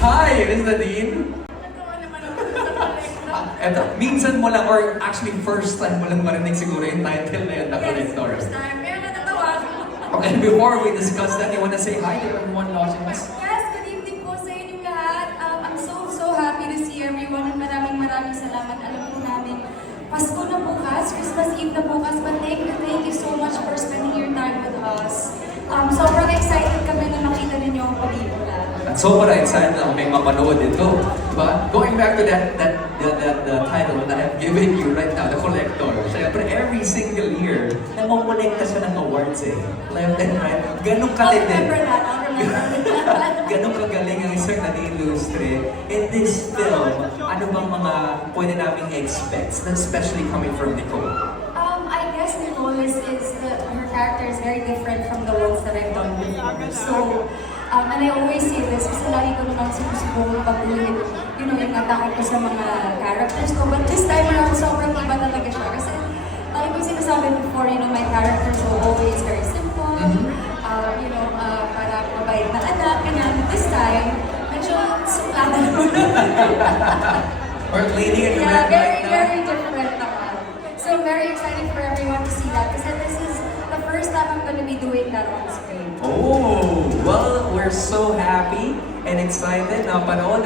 Hi, Miss Nadine. Nagawa naman ako sa collector. Eto, minsan mo lang, or actually first time mo lang marinig siguro yung title na yun, The Yes, Collector. first time. Pero natatawa ako. Okay, before we discuss that, you wanna say hi to everyone watching us? Yes, good evening po sa inyong lahat. I'm so happy to see everyone. At maraming salamat. Alam po namin, Pasko na bukas, Christmas Eve na bukas. But thank you so much for spending your time with us. Sobrang excited kami na makita ninyo ang pelikula. At sobrang excited na may mapanood ito. But going back to the title that I have given you right now, The Collector. Siyempre, every single year, namumulekta siya ng awards eh. Left and right. Ganong I'll kalite. remember that. I'll remember that. Ganong kagaling ang isang Nadine Lustre. In this film, ano bang mga pwede namin expect, especially coming from Nicole? I guess Nicole her character is very different from the ones that I've done before. So, and I always say this, kasi lagi ko naman sinusubong pag-ulit, yung atake ko sa mga characters ko. But this time around, sobrang iba talaga siya. Kasi, lagi ko sinasabi before, my characters were always very simple. Para mabait na anak, ganyan. This time, medyo suplada naman. Or leading it Yeah, right now? very different naman. So very excited for everyone to see that kasi this is the first time I'm gonna be doing that on screen. Oh, well, we're so happy and excited na panood